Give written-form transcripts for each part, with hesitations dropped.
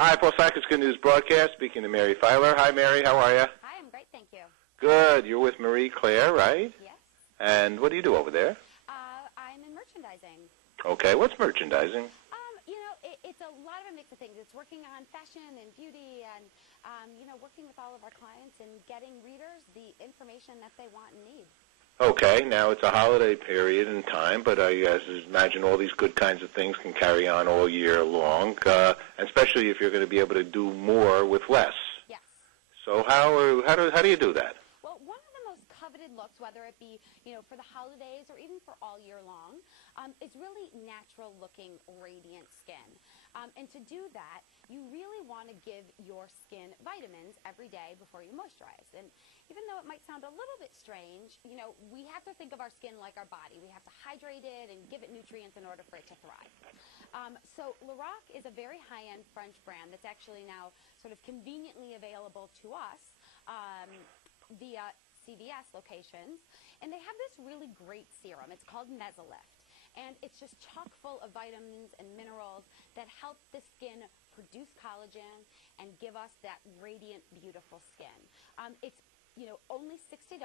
Hi, Paul Sackers, Good News Broadcast, speaking to Mary Filar. Hi, Mary. How are you? Hi, I'm great, thank you. Good. You're with Marie Claire, right? Yes. And what do you do over there? I'm in merchandising. Okay. What's merchandising? It's a lot of a mix of things. It's working on fashion and beauty and, working with all of our clients and getting readers the information that they want and need. Okay. Now, it's a holiday period in time, but I imagine all these good kinds of things can carry on all year long, especially if you're going to be able to do more with less. Yes. So how do you do that? Well, one of the most coveted looks, whether it be, for the holidays or even for all year long, is really natural-looking, radiant skin. And to do that, you really want to give your skin vitamins every day before you moisturize. And even though it might sound a little bit strange, we have to think of our skin like our body. We have to hydrate it and give it nutrients in order for it to thrive. So Lorac is a very high-end French brand that's actually now sort of conveniently available to us via CVS locations. And they have this really great serum. It's called Mesolift. And it's just chock full of vitamins and minerals that help the skin produce collagen and give us that radiant, beautiful skin. It's only $60,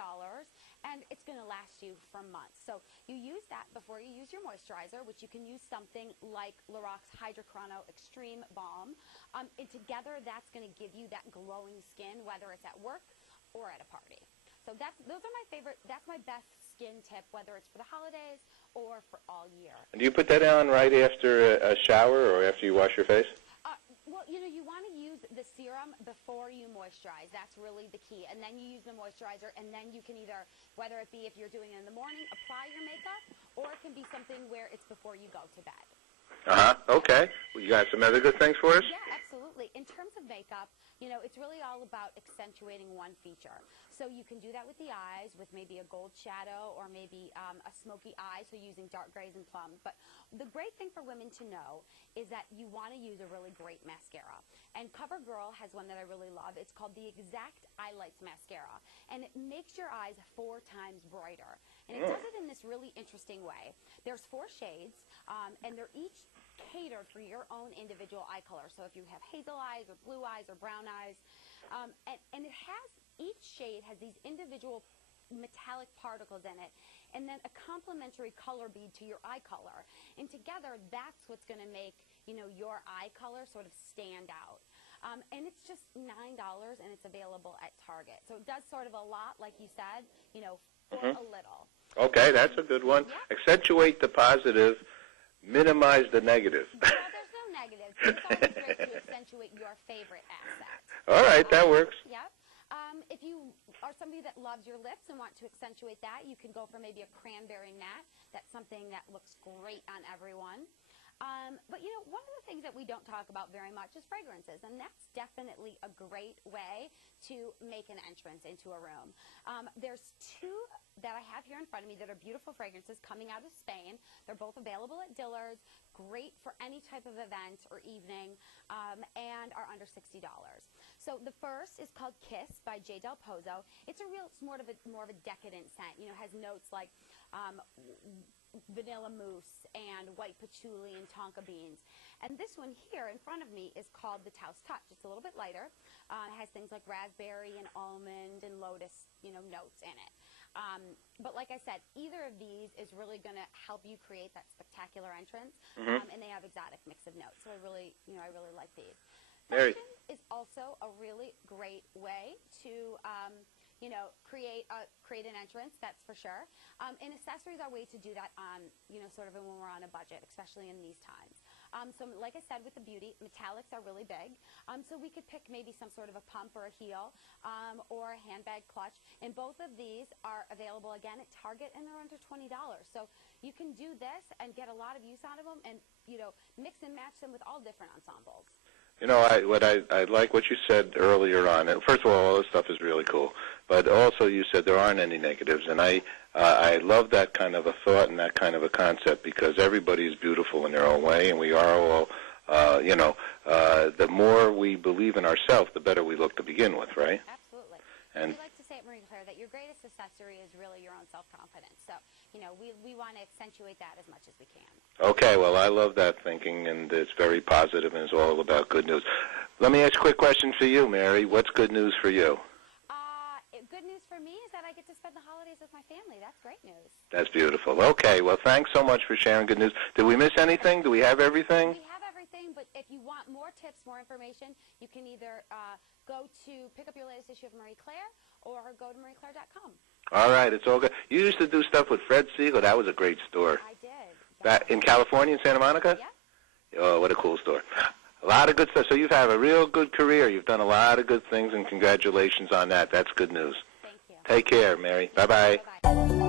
and it's going to last you for months. So you use that before you use your moisturizer, which you can use something like Lorac's Hydrochrono Extreme Balm. And together, that's going to give you that glowing skin, whether it's at work or at a party. So those are my favorite. That's my best skin tip, whether it's for the holidays or for all year. And do you put that on right after a shower or after you wash your face? Well, you want to use the serum before you moisturize. That's really the key. And then you use the moisturizer, and then you can either, whether it be if you're doing it in the morning, apply your makeup, or it can be something where it's before you go to bed. Okay. Well, you got some other good things for us? Yeah, absolutely. In terms of makeup, it's really all about accentuating one feature. So you can do that with the eyes, with maybe a gold shadow or maybe a smoky eye, so using dark grays and plums. But the great thing for women to know is that you want to use a really great mascara. And CoverGirl has one that I really love. It's called the Exact Eyelights Mascara. And it makes your eyes 4 times brighter. And it does it in this really interesting way. There's 4 shades, and they're each catered for your own individual eye color. So if you have hazel eyes or blue eyes or brown eyes, and it has, each shade has these individual metallic particles in it, and then a complementary color bead to your eye color. And together, that's what's going to make, your eye color sort of stand out. And it's just $9, and it's available at Target. So it does sort of a lot, like you said, for a little. Okay, that's a good one. Yeah. Accentuate the positive, minimize the negative. Well, there's no negatives. It's always great to accentuate your favorite asset. All right, that works. Yep. If you are somebody that loves your lips and want to accentuate that, you can go for maybe a cranberry matte. That's something that looks great on everyone. But, one of the things that we don't talk about very much is fragrances, and that's definitely a great way to make an entrance into a room. There's 2 that I have here in front of me that are beautiful fragrances coming out of Spain. They're both available at Dillard's, great for any type of event or evening, and are under $60. So the first is called Kiss by J. Del Pozo. It's more of a decadent scent. It has notes like vanilla mousse and white patchouli and tonka beans. And this one here in front of me is called the Taos Touch. It's a little bit lighter. It has things like raspberry and almond and lotus, notes in it. But like I said, either of these is really going to help you create that spectacular entrance, and they have exotic mix of notes. So I really like these. Fashion is also a really great way to create an entrance, that's for sure. And accessories are a way to do that on, sort of when we're on a budget, especially in these times. So like I said, with the beauty, metallics are really big. So we could pick maybe some sort of a pump or a heel or a handbag clutch. And both of these are available, again, at Target, and they're under $20. So you can do this and get a lot of use out of them and, mix and match them with all different ensembles. I like what you said earlier on. First of all this stuff is really cool. But also you said there aren't any negatives. And I love that kind of a thought and that kind of a concept because everybody's beautiful in their own way, and we are all, the more we believe in ourselves, the better we look to begin with, right? Absolutely. And we like to say at Marie Claire that your greatest accessory is really your own self-confidence. So, we want to accentuate that as much as we can. Okay, well, I love that thinking, and it's very positive, and it's all about good news. Let me ask a quick question for you, Mary. What's good news for you? Good news for me is that I get to spend the holidays with my family. That's great news. That's beautiful. Okay, well, thanks so much for sharing good news. Did we miss anything? Do we have everything? We have everything, but if you want more tips, more information, you can either go to pick up your latest issue of Marie Claire or go to marieclaire.com. All right, it's all good. You used to do stuff with Fred Segal. That was a great store. I did. That in California, in Santa Monica? Yeah. Oh, what a cool store. A lot of good stuff. So you've had a real good career. You've done a lot of good things, and congratulations on that. That's good news. Thank you. Take care, Mary. Bye-bye. Bye-bye.